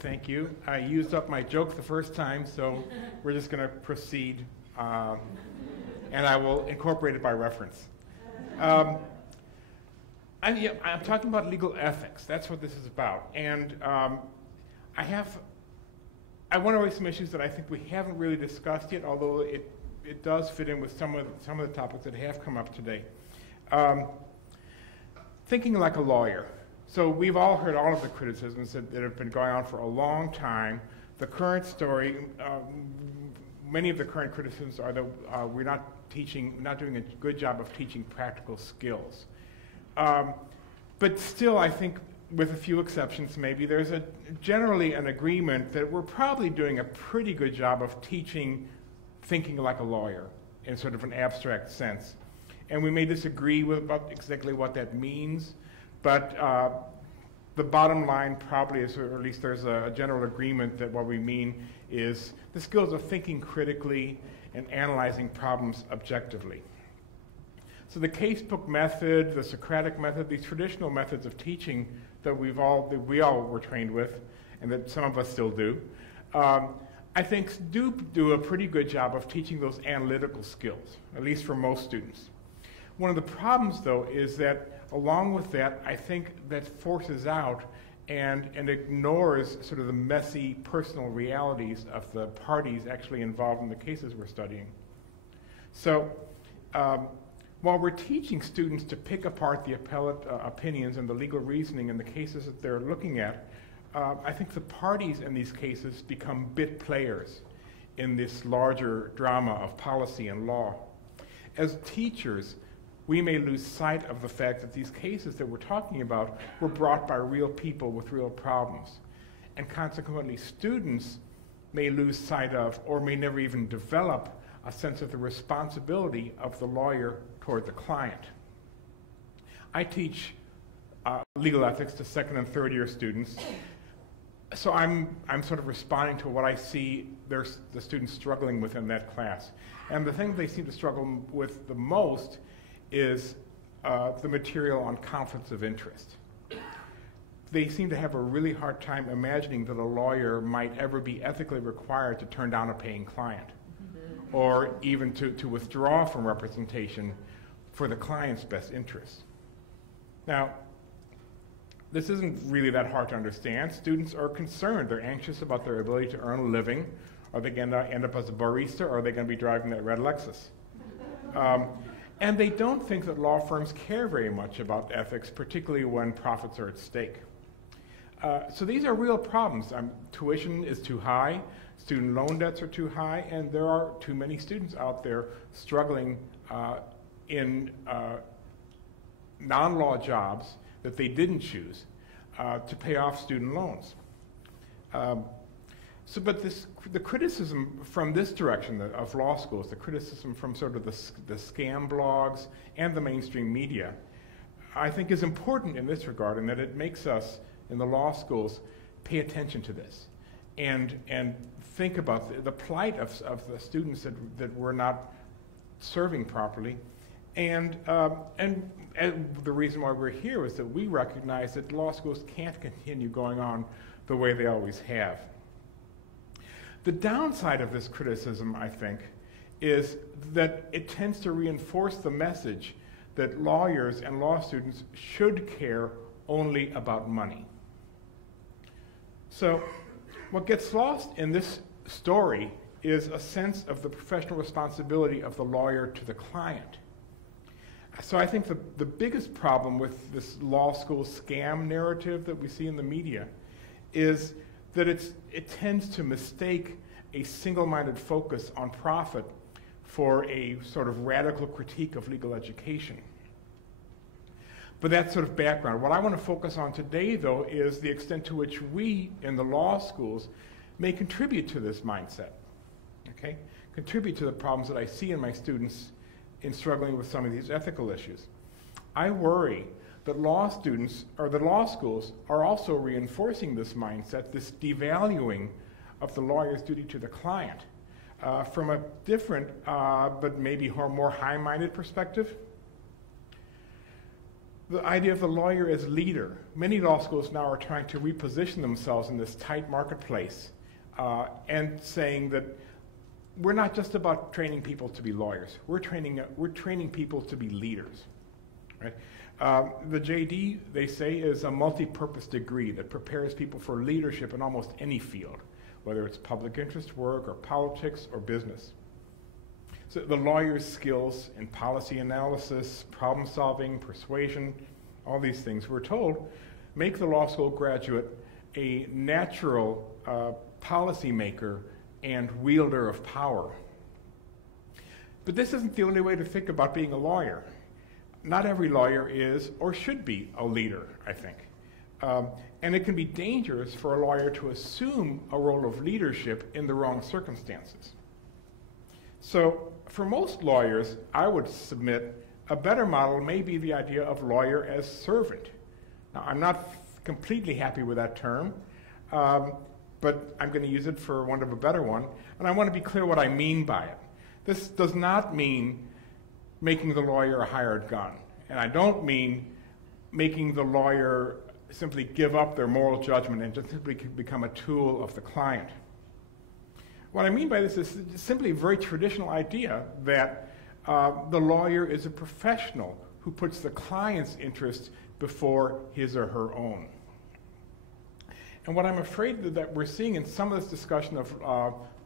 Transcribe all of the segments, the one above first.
Thank you. I used up my joke the first time, so we're just going to proceed, and I will incorporate it by reference. I'm talking about legal ethics. That's what this is about. And I want to raise some issues that I think we haven't really discussed yet, although it does fit in with some of the topics that have come up today. Thinking like a lawyer. So we've all heard all of the criticisms that have been going on for a long time. The current story, many of the current criticisms are that we're not doing a good job of teaching practical skills. But still, I think, with a few exceptions maybe, there's generally an agreement that we're probably doing a pretty good job of teaching thinking like a lawyer in sort of an abstract sense. And we may disagree about exactly what that means, but the bottom line probably is, or at least there's a general agreement that what we mean is the skills of thinking critically and analyzing problems objectively. So the casebook method, the Socratic method, these traditional methods of teaching that we all were trained with, and that some of us still do, I think do a pretty good job of teaching those analytical skills, at least for most students. One of the problems, though, is that along with that, I think that forces out and ignores sort of the messy personal realities of the parties actually involved in the cases we're studying. So while we're teaching students to pick apart the appellate opinions and the legal reasoning in the cases that they're looking at, I think the parties in these cases become bit players in this larger drama of policy and law. As teachers, we may lose sight of the fact that these cases that we're talking about were brought by real people with real problems. And consequently, students may lose sight of, or may never even develop, a sense of the responsibility of the lawyer toward the client. I teach legal ethics to second and third year students, so I'm sort of responding to what I see the students struggling with in that class. And the thing they seem to struggle with the most is the material on conflicts of interest. They seem to have a really hard time imagining that a lawyer might ever be ethically required to turn down a paying client, or even to withdraw from representation for the client's best interest. Now, this isn't really that hard to understand. Students are concerned. They're anxious about their ability to earn a living. Are they going to end up as a barista, or are they going to be driving that red Lexus? And they don't think that law firms care very much about ethics, particularly when profits are at stake. So these are real problems. Tuition is too high, student loan debts are too high, and there are too many students out there struggling in non-law jobs that they didn't choose to pay off student loans. But the criticism from this direction of law schools, the criticism from sort of the scam blogs and the mainstream media, I think is important in this regard, in that it makes us in the law schools pay attention to this and think about the plight of the students that we're not serving properly. And the reason why we're here is that we recognize that law schools can't continue going on the way they always have. The downside of this criticism, I think, is that it tends to reinforce the message that lawyers and law students should care only about money. So what gets lost in this story is a sense of the professional responsibility of the lawyer to the client. So I think the biggest problem with this law school scam narrative that we see in the media is that it tends to mistake a single-minded focus on profit for a sort of radical critique of legal education. But that's sort of background. What I want to focus on today, though, is the extent to which we in the law schools may contribute to this mindset, okay? Contribute to the problems that I see in my students in struggling with some of these ethical issues. I worry that law students, or the law schools, are also reinforcing this mindset, this devaluing of the lawyer's duty to the client from a different, but maybe more high-minded perspective. The idea of the lawyer as leader. Many law schools now are trying to reposition themselves in this tight marketplace and saying that we're not just about training people to be lawyers. We're training people to be leaders. Right? The JD, they say, is a multi-purpose degree that prepares people for leadership in almost any field, whether it's public interest work or politics or business. So the lawyer's skills in policy analysis, problem solving, persuasion, all these things, we're told, make the law school graduate a natural policy maker and wielder of power. But this isn't the only way to think about being a lawyer. Not every lawyer is or should be a leader, I think. And it can be dangerous for a lawyer to assume a role of leadership in the wrong circumstances. So for most lawyers, I would submit a better model may be the idea of lawyer as servant. Now, I'm not completely happy with that term, but I'm going to use it for want of a better one, and I want to be clear what I mean by it. This does not mean making the lawyer a hired gun, and I don't mean making the lawyer simply give up their moral judgment and just simply become a tool of the client. What I mean by this is simply a very traditional idea that the lawyer is a professional who puts the client's interest before his or her own. And what I'm afraid that we're seeing in some of this discussion of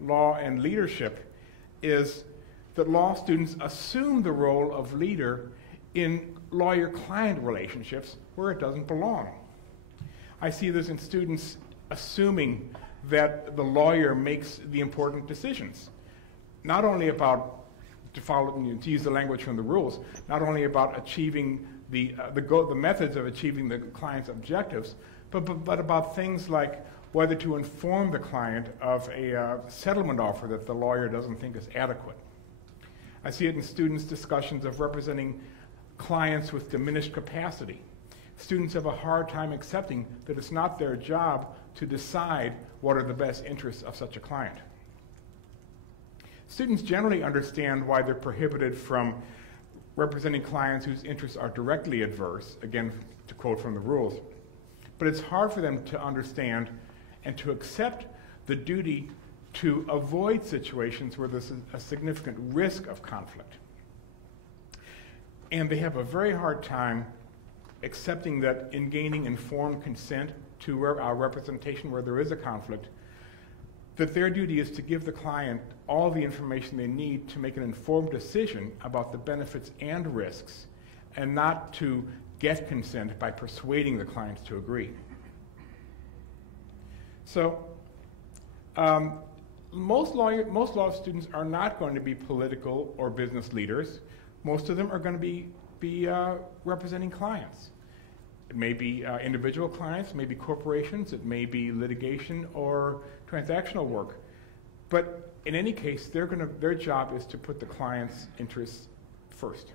law and leadership is that law students assume the role of leader in lawyer-client relationships where it doesn't belong. I see this in students assuming that the lawyer makes the important decisions, not only about, to use the language from the rules, not only about achieving the methods of achieving the client's objectives, but about things like whether to inform the client of a settlement offer that the lawyer doesn't think is adequate. I see it in students' discussions of representing clients with diminished capacity. Students have a hard time accepting that it's not their job to decide what are the best interests of such a client. Students generally understand why they're prohibited from representing clients whose interests are directly adverse, again, to quote from the rules. But it's hard for them to understand and to accept the duty to avoid situations where there's a significant risk of conflict. And they have a very hard time accepting that in gaining informed consent to our representation where there is a conflict, that their duty is to give the client all the information they need to make an informed decision about the benefits and risks, and not to get consent by persuading the clients to agree. So, most law students are not going to be political or business leaders. Most of them are going to be representing clients. It may be individual clients, it may be corporations, it may be litigation or transactional work. But in any case, their job is to put the client's interests first.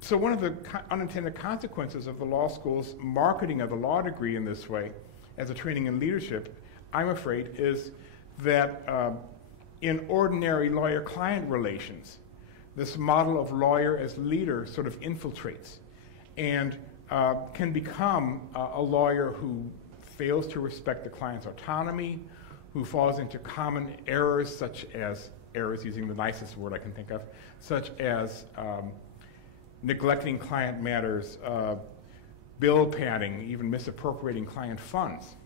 So one of the unintended consequences of the law school's marketing of the law degree in this way, as a training in leadership, I'm afraid, is that in ordinary lawyer-client relations, this model of lawyer as leader sort of infiltrates and can become a lawyer who fails to respect the client's autonomy, who falls into common errors, such as, errors using the nicest word I can think of, such as neglecting client matters, bill padding, even misappropriating client funds.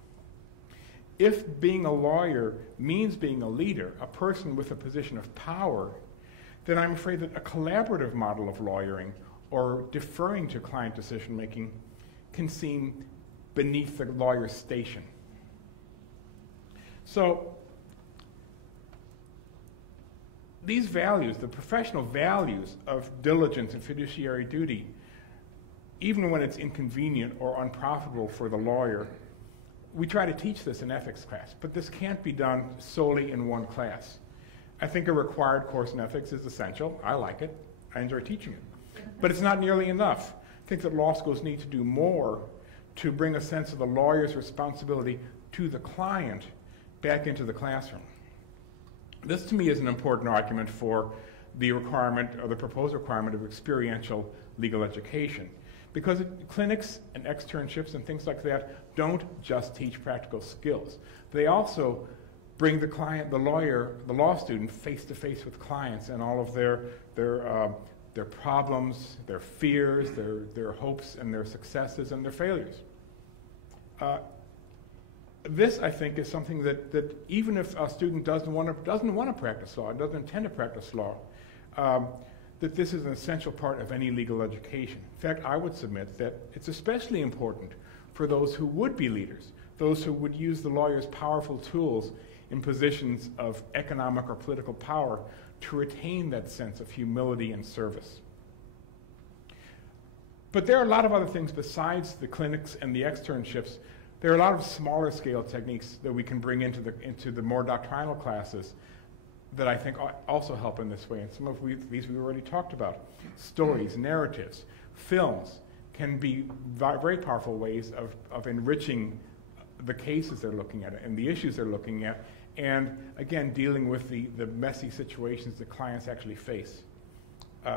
If being a lawyer means being a leader, a person with a position of power, then I'm afraid that a collaborative model of lawyering or deferring to client decision-making can seem beneath the lawyer's station. So these values, the professional values of diligence and fiduciary duty, even when it's inconvenient or unprofitable for the lawyer, we try to teach this in ethics class, but this can't be done solely in one class. I think a required course in ethics is essential. I like it. I enjoy teaching it. But it's not nearly enough. I think that law schools need to do more to bring a sense of the lawyer's responsibility to the client back into the classroom. This, to me, is an important argument for the requirement, or the proposed requirement, of experiential legal education. Because clinics and externships and things like that don't just teach practical skills. They also bring the client, the lawyer, the law student face to face with clients and all of their problems, their fears, their hopes and their successes and their failures. This, I think, is something that even if a student doesn't want to practice law, doesn't intend to practice law, that this is an essential part of any legal education. In fact, I would submit that it's especially important for those who would be leaders, those who would use the lawyer's powerful tools in positions of economic or political power to retain that sense of humility and service. But there are a lot of other things besides the clinics and the externships. There are a lot of smaller scale techniques that we can bring into the more doctrinal classes that I think also help in this way, and some of these we already talked about. Stories, narratives, films can be very powerful ways of enriching the cases they're looking at and the issues they're looking at, and again, dealing with the messy situations that clients actually face.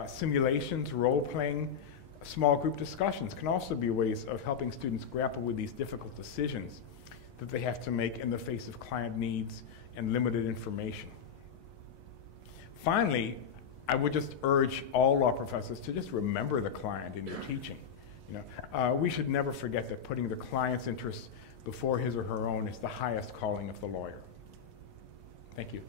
Simulations, role-playing, small group discussions can also be ways of helping students grapple with these difficult decisions that they have to make in the face of client needs and limited information. Finally, I would just urge all law professors to just remember the client in your teaching. We should never forget that putting the client's interests before his or her own is the highest calling of the lawyer. Thank you.